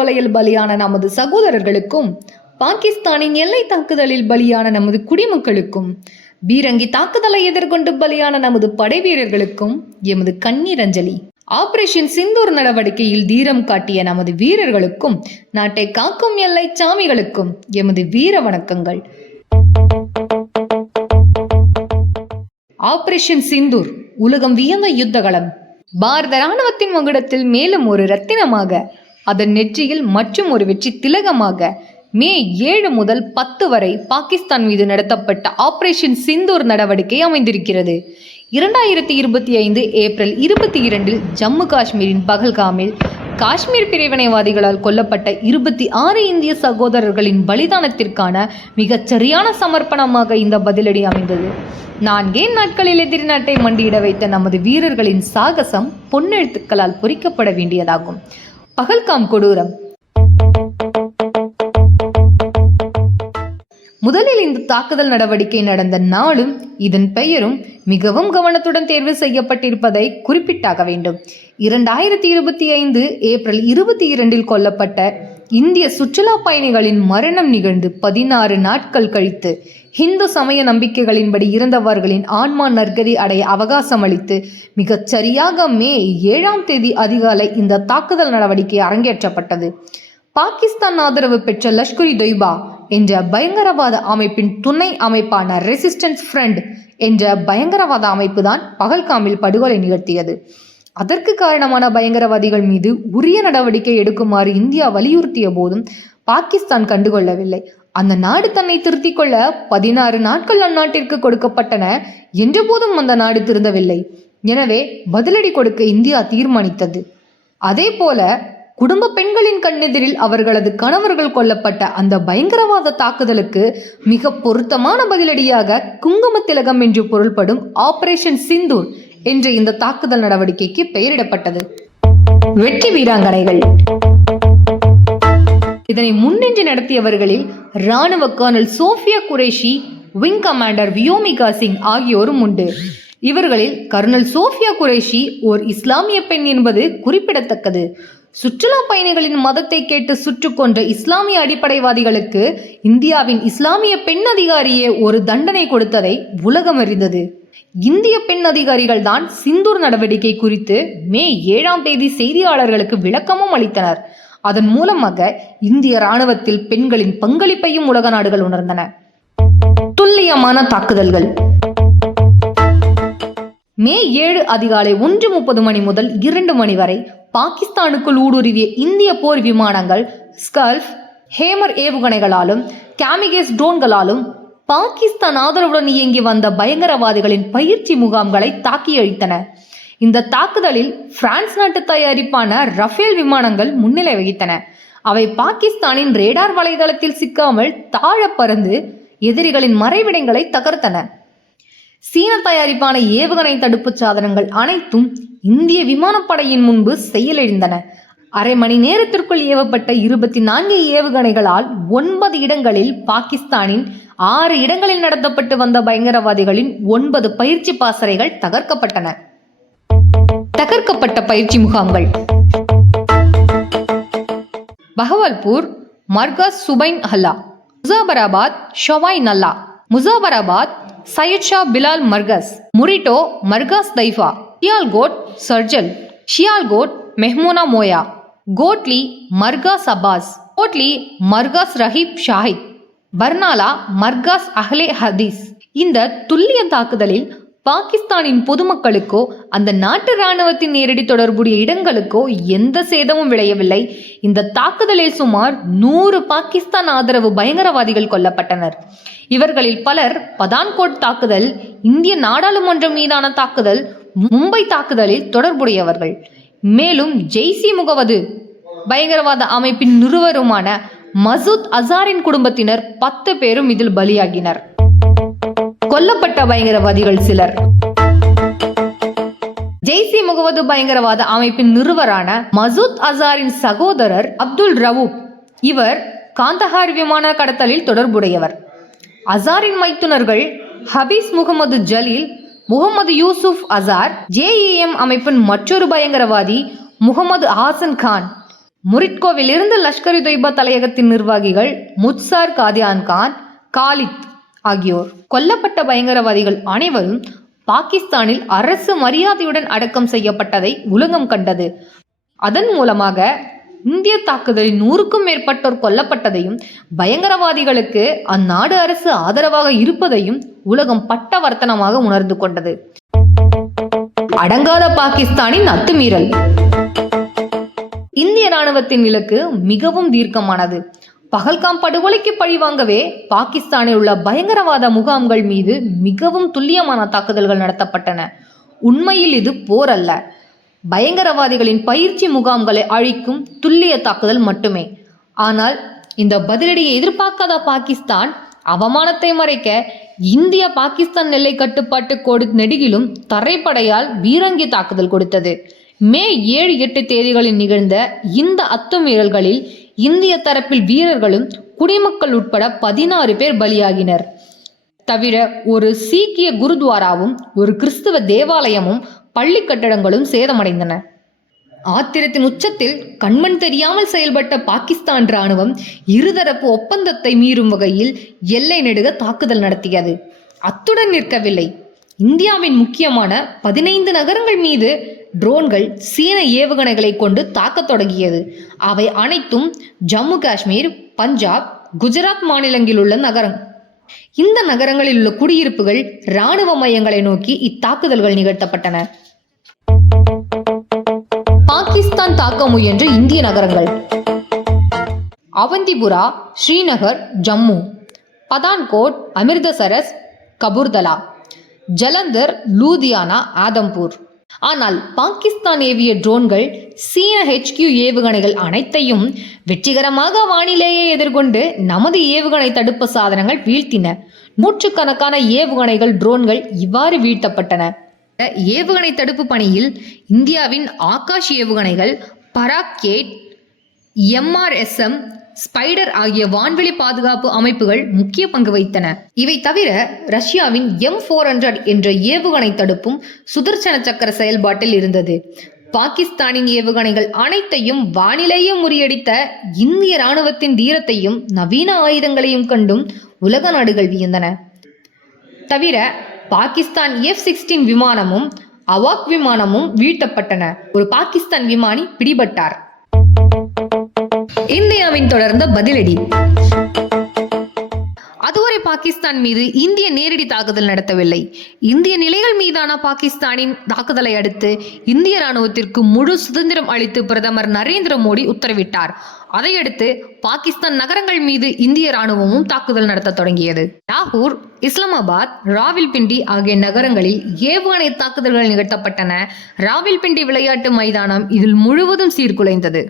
கொலையில் பலியான நமது சகோதரர்களுக்கும் பாகிஸ்தானின் எல்லை தாக்குதலில் பலியான நமது குடிமக்களுக்கும் பீரங்கி தாக்குதலை எதிர்கொண்டு பலியான நமது படை வீரர்களுக்கும் எமது கண்ணீர் அஞ்சலி. ஆபரேஷன் சிந்தூர் நடவடிக்கையில் தீரம் காட்டிய நமது வீரர்களுக்கும் நாட்டை காக்கும் எல்லை சாமிகளுக்கும் எமது வீர வணக்கங்கள். ஆபரேஷன் சிந்தூர் உலகம் வியந்த யுத்தகலம் பாரத ராணுவத்தின் மகுடத்தில் மேலும் ஒரு ரத்தினமாக அதன் நெற்றியில் மற்றும் ஒரு வெற்றி திலகமாக மே ஏழு முதல் பத்து வரை பாகிஸ்தான் மீது நடத்தப்பட்ட ஆபரேஷன் சிந்தூர் நடவடிக்கை அமைந்திருக்கிறது. இரண்டாயிரத்தி இருபத்தி ஐந்து ஏப்ரல் இருபத்தி இரண்டில் ஜம்மு காஷ்மீரின் பகல்காமில் காஷ்மீர் பிரிவினைவாதிகளால் கொல்லப்பட்ட இருபத்தி ஆறு இந்திய சகோதரர்களின் பலிதானத்திற்கான மிகச் சரியான சமர்ப்பணமாக இந்த பதிலடி அமைந்தது. நான்கே நாட்களில் எதிரி நாட்டை மண்டியிட வைத்த நமது வீரர்களின் சாகசம் பொன்னெழுத்துக்களால் பொறிக்கப்பட வேண்டியதாகும். பகல்காம் கொடூரம். முதலில் இந்த தாக்குதல் நடவடிக்கை நடந்த நாளும் இதன் பெயரும் மிகவும் கவனத்துடன் தேர்வு செய்யப்பட்டிருப்பதை குறிப்பிட்டாக வேண்டும். இரண்டாயிரத்தி இருபத்தி ஐந்து ஏப்ரல் இருபத்தி இரண்டில் கொல்லப்பட்ட இந்திய சுற்றுலா பயணிகளின் மரணம் நிகழ்ந்து பதினாறு நாட்கள் கழித்து இந்து சமய நம்பிக்கைகளின்படி இறந்தவர்களின் ஆன்மா நற்கதி அடைய அவகாசம் அளித்து மிகச் சரியாக மே ஏழாம் தேதி அதிகாலை இந்த தாக்குதல் நடவடிக்கை அரங்கேற்றப்பட்டது. பாகிஸ்தான் ஆதரவு பெற்ற லஷ்கர் தொய்பா என்ற பயங்கரவாத அமைப்பின் துணை அமைப்பான ரெசிஸ்டன்ஸ் ஃப்ரண்ட் என்ற பயங்கரவாத அமைப்பு தான் பகல்காமில் படுகொலை நிகழ்த்தியது. அதற்கு காரணமான பயங்கரவாதிகள் மீது உரிய நடவடிக்கை எடுக்குமாறு இந்தியா வலியுறுத்திய போதும் பாகிஸ்தான் கண்டுகொள்ளவில்லை. அந்த நாடு தன்னை திருத்திக் கொள்ள பதினாறு நாட்கள் அந்நாட்டிற்கு கொடுக்கப்பட்டன என்ற போதும் அந்த நாடு திருந்தவில்லை. எனவே பதிலடி கொடுக்க இந்தியா தீர்மானித்தது. அதே போல குடும்ப பெண்களின் கண்ணெதிரில் அவர்களது கணவர்கள் கொல்லப்பட்ட அந்த பயங்கரவாத தாக்குதலுக்கு மிக பொருத்தமான பதிலடியாக குங்கும திலகம் என்று பொருள்படும் ஆபரேஷன் சிந்தூர் என்று இந்த தாக்குதல் நடவடிக்கைக்கு பெயரிடப்பட்டது. வெற்றி வீராங்கனைகள். இதனை முன்னின்று நடத்தியவர்களில் ராணுவ colonel Sofiya Qureshi wing commander Vyomika Singh ஆகியோரும் உண்டு. இவர்களில் கர்னல் சோஃபியா குரேஷி ஓர் இஸ்லாமிய பெண் என்பது குறிப்பிடத்தக்கது. சுற்றுலா பயணிகளின் மதத்தை கேட்டு சுற்றுக்கொண்ட கொன்ற இஸ்லாமிய அடிப்படைவாதிகளுக்கு இந்தியாவின் இஸ்லாமிய பெண் அதிகாரியே ஒரு தண்டனை கொடுத்ததை உலகம் அறிந்தது. இந்திய பெண் அதிகாரிகள் தான் சிந்தூர் நடவடிக்கை குறித்து மே ஏழாம் தேதி செய்தியாளர்களுக்கு விளக்கமும் அளித்தனர். அதன் மூலமாக இந்திய ராணுவத்தில் பெண்களின் பங்களிப்பையும் உலக நாடுகள் உணர்ந்தன. துல்லியமான தாக்குதல்கள். மே ஏழு அதிகாலை ஒன்று முப்பது மணி முதல் இரண்டு மணி வரை பாகிஸ்தானுக்குள் ஊடுருவிய இந்திய போர் விமானங்கள் ஸ்கல்ஃப் ஹேமர் ஏவுகணைகளாலும் கேமிகேஸ் ட்ரோன்களாலும் பாகிஸ்தான் ஆதரவுடன் இயங்கி வந்த பயங்கரவாதிகளின் பயிற்சி முகாம்களை தாக்கி அழித்தன. இந்த தாக்குதலில் பிரான்ஸ் நாட்டு தயாரிப்பான ரஃபேல் விமானங்கள் முன்னிலை வகித்தன. அவை பாகிஸ்தானின் ரேடார் வலைதளத்தில் சிக்காமல் தாழ பறந்து எதிரிகளின் மறைவிடங்களை தகர்த்தன. சீன தயாரிப்பான ஏவுகணை தடுப்பு சாதனங்கள் அனைத்தும் இந்திய விமானப்படையின் முன்பு செயலிழந்தன அரை மணி நேரத்திற்குள் ஏவப்பட்ட இருபத்தி நான்கு ஏவுகணைகளால் ஒன்பது இடங்களில் பாகிஸ்தானின் ஆறு இடங்களில் நடத்தப்பட்டு வந்த பயங்கரவாதிகளின் ஒன்பது பயிற்சி பாசறைகள் தகர்க்கப்பட்டன. தகர்க்கப்பட்ட பயிற்சி முகாம்கள். பகவல்பூர் மர்காஸ் சுபைன் ஹல்லா முசாபராபாத் ஷொவாய் நல்லா முசாபராபாத் சையத் ஷா பிலால் மர்கஸ் முரிட்டோ மர்காஸ் தைஃபா ஷியால்கோட் சர்ஜல் ஷியால்கோட் மெஹ்மூனா மோயா கோட்லி மர்காஸ் அப்பாஸ் கோட்லி மர்காஸ் ரஹீப் ஷாஹித். பர்னாலா மர்காஸ் அஹ்லே ஹதீஸ். இந்த துல்லிய தாக்குதலில் பாகிஸ்தானின் பொதுமக்களுக்கோ அந்த நாட்டு இராணுவத்தின் நேரடி தொடர்புடைய இடங்களுக்கோ எந்த சேதமும் விளையவில்லை. இந்த தாக்குதலில் சுமார் நூறு பாகிஸ்தான் ஆதரவு பயங்கரவாதிகள் கொல்லப்பட்டனர். இவர்களில் பலர் பதான்கோட் தாக்குதல் இந்திய நாடாளுமன்றம் மீதான தாக்குதல் மும்பை தாக்குதலில் தொடர்புடையவர்கள். மேலும் ஜெய்சி முகமது பயங்கரவாத அமைப்பின் நிறுவருமான மசூத் அசாரின் குடும்பத்தினர் பத்து பேரும் இதில் பலியாகினர். கொல்லப்பட்ட பயங்கரவாதிகள் சிலர். ஜெய்சி முகமது பயங்கரவாத அமைப்பின் நிறுவரான மசூத் அசாரின் சகோதரர் அப்துல் ரவூப் இவர் காந்தஹார் விமான கடத்தலில் தொடர்புடையவர். அசாரின் மைத்துனர்கள் ஹபீஸ் முகமது ஜலீல் முகமது யூசுப் அசார் ஜேஇஎம் அமைப்பின் மற்றொரு பயங்கரவாதி முகமது ஹாசன் கான் முரிட்கோவில் இருந்து லஷ்கர் இ தொய்பா தலையகத்தின் நிர்வாகிகள் முத்சார் காதியான் கான் காலித் ஆகியோர். கொல்லப்பட்ட பயங்கரவாதிகள் அனைவரும் பாகிஸ்தானில் அரசு மரியாதையுடன் அடக்கம் செய்யப்பட்டதை உலகம் கண்டது. அதன் மூலமாக இந்திய தாக்குதலில் நூறுக்கும் மேற்பட்டோர் கொல்லப்பட்டதையும் பயங்கரவாதிகளுக்கு அந்நாடு அரசு ஆதரவாக இருப்பதையும் உலகம் பட்ட வர்த்தனமாக உணர்ந்து கொண்டது. அடங்காத பாகிஸ்தானின் அத்துமீறல். இந்திய ராணுவத்தின் இலக்கு மிகவும் தீர்க்கமானது. பகல்காம் படுகொலைக்கு பழிவாங்கவே பாகிஸ்தானில் உள்ள பயங்கரவாத முகாம்கள் மீது மிகவும் துல்லியமான தாக்குதல்கள் நடத்தப்பட்டன. உண்மையில் இது போர் அல்ல. பயங்கரவாதிகளின் பயிற்சி முகாம்களை அழிக்கும் துல்லிய தாக்குதல் மட்டுமே. ஆனால் இந்த பதிலடியை எதிர்பார்க்காத பாகிஸ்தான் அவமானத்தை மறைக்க இந்திய பாகிஸ்தான் நெல்லை கட்டுப்பாட்டு கோடு நெடுகிலும் தரைப்படையால் பீரங்கி தாக்குதல் கொடுத்தது. மே ஏழு எட்டு தேதிகளில் நிகழ்ந்த இந்த அத்துமீறல்களில் இந்திய தரப்பில் வீரர்களும் குடிமக்கள் உட்பட பதினாறு பேர் பலியாகினர். தவிர ஒரு சீக்கிய குருத்வாராவும் ஒரு கிறிஸ்தவ தேவாலயமும் பள்ளி கட்டடங்களும் சேதமடைந்தன. ஆத்திரத்தின் உச்சத்தில் கண்மண் தெரியாமல் செயல்பட்ட பாகிஸ்தான் ராணுவம் இருதரப்பு ஒப்பந்தத்தை மீறும் வகையில் எல்லை நெடுக தாக்குதல் நடத்தியது. அத்துடன் நிற்கவில்லை. இந்தியாவின் முக்கியமான பதினைந்து நகரங்கள் மீது ட்ரோன்கள் சீன ஏவுகணைகளை கொண்டு தாக்கத் தொடங்கியது. அவை அனைத்தும் ஜம்மு காஷ்மீர் பஞ்சாப் குஜராத் மாநிலங்களில் உள்ள நகரம். இந்த நகரங்களில் உள்ள குடியிருப்புகள் இராணுவ மையங்களை நோக்கி இத்தாக்குதல்கள் நிகழ்த்தப்பட்டன. பாகிஸ்தான் தாக்க முயன்ற இந்திய நகரங்கள். அவந்திபுரா ஸ்ரீநகர் ஜம்மு. பதான்கோட் அமிர்தசரஸ் கபூர்தலா. ஜலந்தர் லூதியானா ஆதம்பூர். ஆனால் பாகிஸ்தான் ஏவிய ட்ரோன்கள் சீன ஹெச்கியூ ஏவுகணைகள் அனைத்தையும் வெற்றிகரமாக வானிலேயே எதிர்கொண்டு நமது ஏவுகணை தடுப்பு சாதனங்கள் வீழ்த்தின. நூற்றுக்கணக்கான ஏவுகணைகள் ட்ரோன்கள் இவ்வாறு வீழ்த்தப்பட்டன. ஏவுகணை தடுப்பு பணியில் இந்தியாவின் ஆகாஷ் ஏவுகணைகள் பராக்கேட் எம்ஆர்எஸ்எம் ஸ்பைடர் ஆகிய வான்வெளி பாதுகாப்பு அமைப்புகள் முக்கிய பங்கு வகித்தன. இவை தவிர ரஷ்யாவின் எம் ஃபோர் ஹண்ட்ரட் என்ற ஏவுகணை தடுப்பும் சுதர்சன சக்கர செயல்பாட்டில் இருந்தது. பாகிஸ்தானின் ஏவுகணைகள் அனைத்தையும் வானிலேயே முறியடித்த இந்திய ராணுவத்தின் தீரத்தையும் நவீன ஆயுதங்களையும் கண்டும் உலக நாடுகள் வியந்தன. தவிர பாகிஸ்தான் எஃப் சிக்ஸ்டீன் விமானமும் அவாக் விமானமும் வீழ்த்தப்பட்டன. ஒரு பாகிஸ்தான் விமானி பிடிபட்டார். இந்தியாவின் தொடர்ந்த பதிலடி. அதுவரை பாகிஸ்தான் மீது இந்திய நேரடி தாக்குதல் நடத்தவில்லை. இந்திய நிலைகள் மீதான பாகிஸ்தானின் தாக்குதலை அடுத்து இந்திய ராணுவத்திற்கு முழு சுதந்திரம் அளித்து பிரதமர் நரேந்திர மோடி உத்தரவிட்டார். அதையடுத்து பாகிஸ்தான் நகரங்கள் மீது இந்திய ராணுவமும் தாக்குதல் நடத்த தொடங்கியது. லாகூர் இஸ்லாமாபாத் ராவில்பிண்டி ஆகிய நகரங்களில் ஏவுகணை தாக்குதல்கள் நிகழ்த்தப்பட்டன. ராவில்பிண்டி விளையாட்டு மைதானம் இதில் முழுவதும் சீர்குலைந்தது.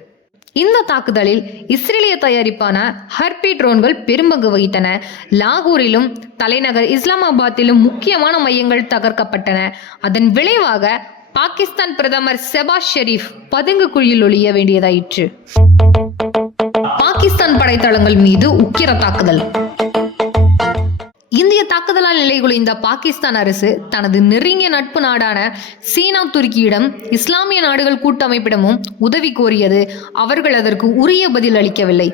இந்த தாக்குதலில் இஸ்ரேலிய தயாரிப்பான ஹர்பி ட்ரோன்கள் பெரும்பங்கு வகித்தன. லாகூரிலும் தலைநகர் இஸ்லாமாபாத்திலும் முக்கியமான மையங்கள் தகர்க்கப்பட்டன. அதன் விளைவாக பாகிஸ்தான் பிரதமர் செபாஸ் ஷெரீப் பதுங்கு குழியில் ஒழிய வேண்டியதாயிற்று. பாகிஸ்தான் படைத்தளங்கள் மீது உக்கிர தாக்குதல். தாக்குதலால் நிலைகுலைந்த பாகிஸ்தான் அரசு தனது நெருங்கிய நட்பு நாடான சீனா துருக்கியிடம் இஸ்லாமிய நாடுகள் கூட்டமைப்பிடமும் உதவி கோரியது. அவர்கள் அதற்கு உரிய பதில் அளிக்கவில்லை.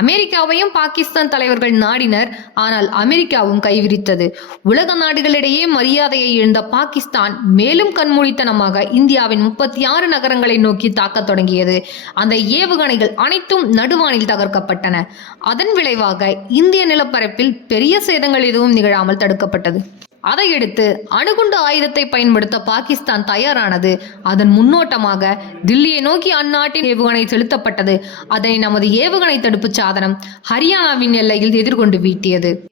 அமெரிக்காவையும் பாகிஸ்தான் தலைவர்கள் நாடினர். ஆனால் அமெரிக்காவும் கைவிரித்தது. உலக நாடுகளிடையே மரியாதையை இழந்த பாகிஸ்தான் மேலும் கண்மூடித்தனமாக இந்தியாவின் முப்பத்தி ஆறு நகரங்களை நோக்கி தாக்க தொடங்கியது. அந்த ஏவுகணைகள் அனைத்தும் நடுவானில் தகர்க்கப்பட்டன. அதன் விளைவாக இந்திய நிலப்பரப்பில் பெரிய சேதங்கள் எதுவும் நிகழாமல் தடுக்கப்பட்டது. அதையடுத்து அணுகுண்டு ஆயுதத்தை பயன்படுத்த பாகிஸ்தான் தயாரானது. அதன் முன்னோட்டமாக தில்லியை நோக்கி அந்நாட்டின் ஏவுகணை செலுத்தப்பட்டது. அதனை நமது ஏவுகணை தடுப்பு சாதனம் ஹரியானாவின் எல்லையில் எதிர்கொண்டு வீட்டியது.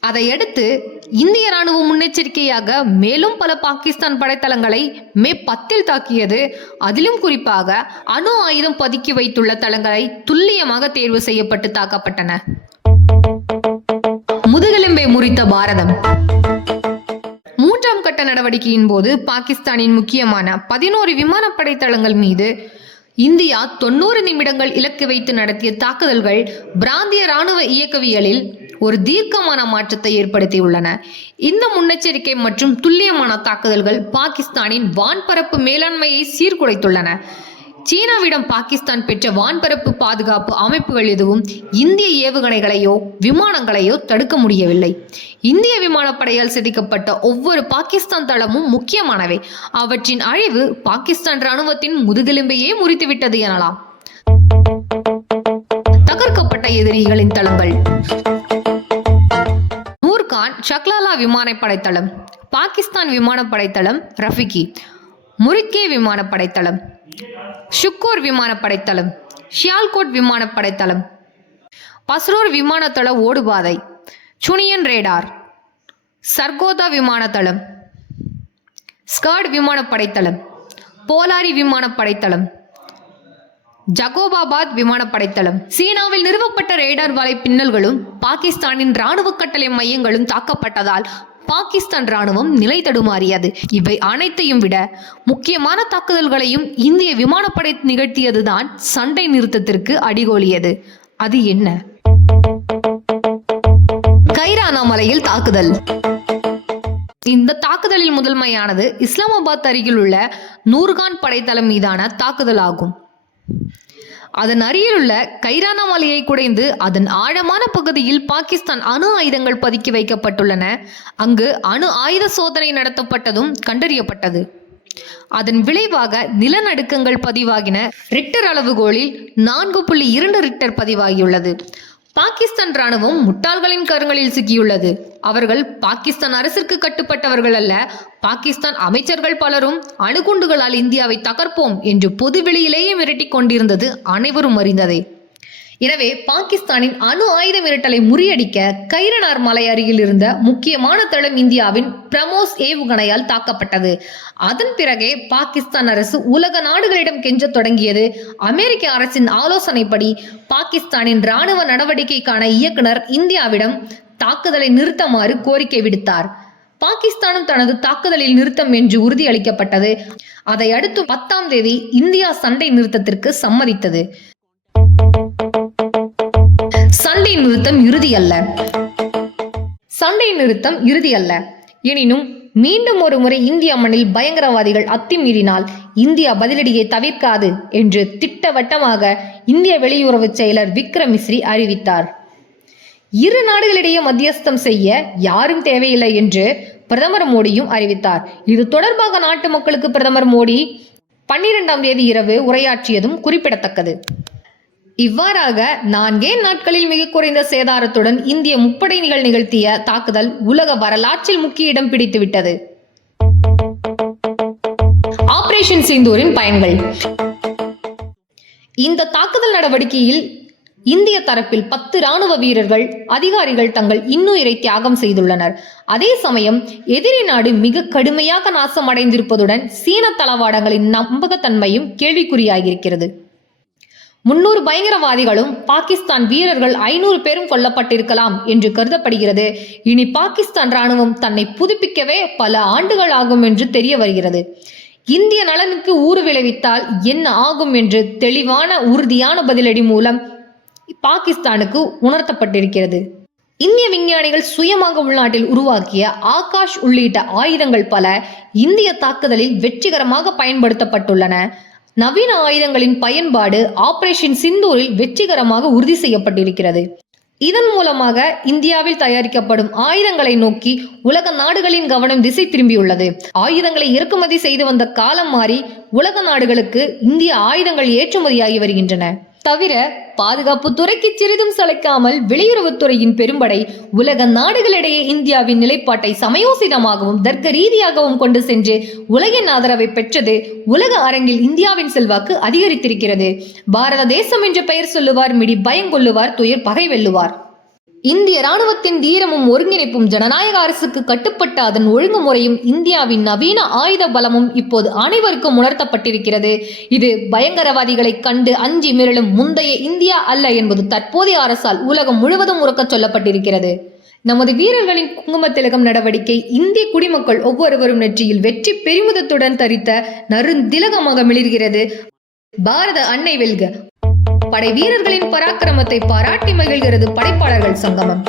அதையடுத்து இந்திய ராணுவ முன்னெச்சரிக்கையாக மேலும் பல பாகிஸ்தான் படைத்தளங்களை மே பத்தில் தாக்கியது. அதிலும் குறிப்பாக அணு ஆயுதம் பதுக்கி வைத்துள்ள தளங்களை துல்லியமாக தேர்வு செய்யப்பட்டு தாக்கப்பட்டன. முதுகெலும்பை முறித்த பாரதம். மூன்றாம் கட்ட நடவடிக்கையின் போது பாகிஸ்தானின் முக்கியமான பதினோரு விமானப்படை தளங்கள் மீது இந்தியா தொண்ணூறு நிமிடங்கள் இலக்கு வைத்து நடத்திய தாக்குதல்கள் பிராந்திய ராணுவ இயக்கவியலில் ஒரு தீர்க்கமான மாற்றத்தை ஏற்படுத்தியுள்ளன. இந்த முன்னெச்சரிக்கை மற்றும் துல்லியமான தாக்குதல்கள் பாகிஸ்தானின் வான்பரப்பு மேலாண்மையை சீர்குலைத்துள்ளன. சீனாவிடம் பாகிஸ்தான் பெற்ற வான்பரப்பு பாதுகாப்பு அமைப்புகள் எதுவும் இந்திய ஏவுகணைகளையோ விமானங்களையோ தடுக்க முடியவில்லை. இந்திய விமானப்படையால் சிதைக்கப்பட்ட ஒவ்வொரு பாகிஸ்தான் தளமும் முக்கியமானவை. அவற்றின் அழிவு பாகிஸ்தான் ராணுவத்தின் முதுகெலும்பையே முறித்துவிட்டது எனலாம். தகர்க்கப்பட்ட எதிரிகளின் தளங்கள். நூர்கான் சக்லாலா விமானப்படை தளம் பாகிஸ்தான் விமானப்படை தளம் ரஃபிகி முரிக்கே விமானப்படை தளம். ஷுக்கூர் விமானப்படை தளம் ஷியால்கோட் விமானப்படை தளம் பஸ்ரூர் விமானத்தள ஓடுபாதை சுனியன் ரேடார் சர்கோதா விமானத்தளம் ஸ்கர்ட் விமானப்படை தளம் போலாரி விமானப்படை தளம் ஜகோபாபாத் விமானப்படை தளம் சீனாவில் நிறுவப்பட்ட ரேடார் வலை பின்னல்களும் பாகிஸ்தானின் ராணுவ கட்டளை மையங்களும் தாக்கப்பட்டதால் பாகிஸ்தான் ராணுவம் நிலை தடுமாறியது. இவை அனைத்தையும் விட முக்கியமான தாக்குதல்களையும் இந்திய விமானப்படை நிகழ்த்தியதுதான் சண்டை நிறுத்தத்திற்கு அடிகோலியது. அது என்ன? கைரானா மலையில் தாக்குதல். இந்த தாக்குதலில் முதன்மையானது இஸ்லாமாபாத் அருகில் உள்ள நூர்கான் படைத்தளம் மீதான தாக்குதல் ஆகும் அதன் அருகிலுள்ள கைரானா மலையை குடைந்து அதன் ஆழமான பகுதியில் பாகிஸ்தான் அணு ஆயுதங்கள் பதுக்கி வைக்கப்பட்டுள்ளன. அங்கு அணு ஆயுத சோதனை நடத்தப்பட்டதும் கண்டறியப்பட்டது. அதன் விளைவாக நிலநடுக்கங்கள் பதிவாகின. ரிக்டர் அளவுகோலில் நான்கு புள்ளி இரண்டு ரிக்டர் பதிவாகியுள்ளது. பாகிஸ்தான் ராணுவம் முட்டாள்களின் கருங்களில் சிக்கியுள்ளது. அவர்கள் பாகிஸ்தான் அரசிற்கு கட்டுப்பட்டவர்கள் அல்ல பாகிஸ்தான் அமைச்சர்கள் பலரும் அணுகுண்டுகளால் இந்தியாவை தகர்ப்போம் என்று பொதுவெளியிலேயே மிரட்டிக் கொண்டிருந்தது அனைவரும் அறிந்ததே. எனவே பாகிஸ்தானின் அணு ஆயுத மிரட்டலை முறியடிக்க கைரனார் மலை அருகில் இருந்த முக்கியமான தளம் இந்தியாவின் பிரமோஸ் ஏவுகணையால் தாக்கப்பட்டது. அதன் பிறகே பாகிஸ்தான் அரசு உலக நாடுகளிடம் கெஞ்சத் தொடங்கியது. அமெரிக்க அரசின் ஆலோசனைப்படி பாகிஸ்தானின் ராணுவ நடவடிக்கைக்கான இயக்குனர் இந்தியாவிடம் தாக்குதலை நிறுத்தமாறு கோரிக்கை விடுத்தார். பாகிஸ்தானும் தனது தாக்குதலில் நிறுத்தம் என்று உறுதியளிக்கப்பட்டது. அதை அடுத்து பத்தாம் தேதி இந்தியா சண்டை நிறுத்தத்திற்கு சம்மதித்தது. சண்டை நிறுத்தம் இறுதி அல்ல சண்டை நிறுத்தம் இறுதி அல்ல எனினும் மீண்டும் ஒரு முறை இந்திய மண்ணில் பயங்கரவாதிகள் அத்துமீறினால் இந்தியா பதிலடியை தவிர்க்காது என்று திட்டவட்டமாக இந்திய வெளியுறவு செயலர் விக்ரம் மிஸ்ரி அறிவித்தார். இரு நாடுகளிடையே மத்தியஸ்தம் செய்ய யாரும் தேவையில்லை என்று பிரதமர் மோடியும் அறிவித்தார். இது தொடர்பாக நாட்டு மக்களுக்கு பிரதமர் மோடி பன்னிரெண்டாம் தேதி இரவு உரையாற்றியதும் குறிப்பிடத்தக்கது. இவ்வாறாக நான்கே நாட்களில் மிக குறைந்த சேதாரத்துடன் இந்திய முப்படைகள் நிகழ்த்திய தாக்குதல் உலக வரலாற்றில் முக்கிய இடம் பிடித்துவிட்டது ஆபரேஷன் சிந்தூரின் பயன்கள். இந்த தாக்குதல் நடவடிக்கையில் இந்திய தரப்பில் பத்து ராணுவ வீரர்கள் அதிகாரிகள் தங்கள் இன்னுயிரை தியாகம் செய்துள்ளனர். அதே சமயம் எதிரி நாடு மிக கடுமையாக நாசமடைந்திருப்பதுடன் சீன தளவாடங்களின் நம்பகத்தன்மையும் கேள்விக்குறியாகியிருக்கிறது. முன்னூறு பயங்கரவாதிகளும் பாகிஸ்தான் வீரர்கள் ஐநூறு பேரும் கொல்லப்பட்டிருக்கலாம் என்று கருதப்படுகிறது. இனி பாகிஸ்தான் ராணுவம் தன்னை புதுப்பிக்கவே பல ஆண்டுகள் ஆகும் என்று தெரிய வருகிறது. இந்திய நலனுக்கு ஊறு விளைவித்தால் என்ன ஆகும் என்று தெளிவான உறுதியான பதிலடி மூலம் பாகிஸ்தானுக்கு உணர்த்தப்பட்டிருக்கிறது. இந்திய விஞ்ஞானிகள் சுயமாக உள்நாட்டில் உருவாக்கிய ஆகாஷ் உள்ளிட்ட ஆயுதங்கள் பல இந்திய தாக்குதலில் வெற்றிகரமாக பயன்படுத்தப்பட்டுள்ளன. நவீன ஆயுதங்களின் பயன்பாடு ஆபரேஷன் சிந்தூரில் வெற்றிகரமாக உறுதி செய்யப்பட்டிருக்கிறது. இதன் மூலமாக இந்தியாவில் தயாரிக்கப்படும் ஆயுதங்களை நோக்கி உலக நாடுகளின் கவனம் திசை திரும்பியுள்ளது. ஆயுதங்களை இறக்குமதி செய்து வந்த காலம் மாறி உலக நாடுகளுக்கு இந்திய ஆயுதங்கள் ஏற்றுமதியாகி வருகின்றன. தவிர பாதுகாப்பு துறைக்கு சிறிதும் சளைக்காமல் வெளியுறவுத்துறையின் பெரும்படை உலக நாடுகளிடையே இந்தியாவின் நிலைப்பாட்டை சமயோசிதமாகவும் தர்க்க ரீதியாகவும் கொண்டு சென்று உலகின் ஆதரவை பெற்றது உலக அரங்கில் இந்தியாவின் செல்வாக்கு அதிகரித்திருக்கிறது. பாரத தேசம் என்ற பெயர் சொல்லுவார் மிடி பயங்கொள்ளுவார் துயர் பகை வெல்லுவார் இந்திய ராணுவத்தின் தீரமும் ஒருங்கிணைப்பும் ஜனநாயக அரசுக்கு கட்டுப்பட்ட அதன் ஒழுங்குமுறையும் இந்தியாவின் நவீன ஆயுத பலமும் இப்போது அனைவருக்கும் உணர்த்தப்பட்டிருக்கிறது. இது பயங்கரவாதிகளை கண்டு அஞ்சி மிரளும் முந்தைய இந்தியா அல்ல என்பது தற்போதைய அரசால் உலகம் முழுவதும் உறக்கச் சொல்லப்பட்டிருக்கிறது. நமது வீரர்களின் குங்கும திலகம் நடவடிக்கை இந்திய குடிமக்கள் ஒவ்வொருவரும் நெற்றியில் வெற்றி பெருமிதத்துடன் தரித்த நறுந்திலகமாக மிளிர்கிறது. பாரத அன்னை வெல்க. படை வீரர்களின் பராக்கிரமத்தை பாராட்டி மகிழ்கிறது படைப்பாளர்கள் சங்கமம்.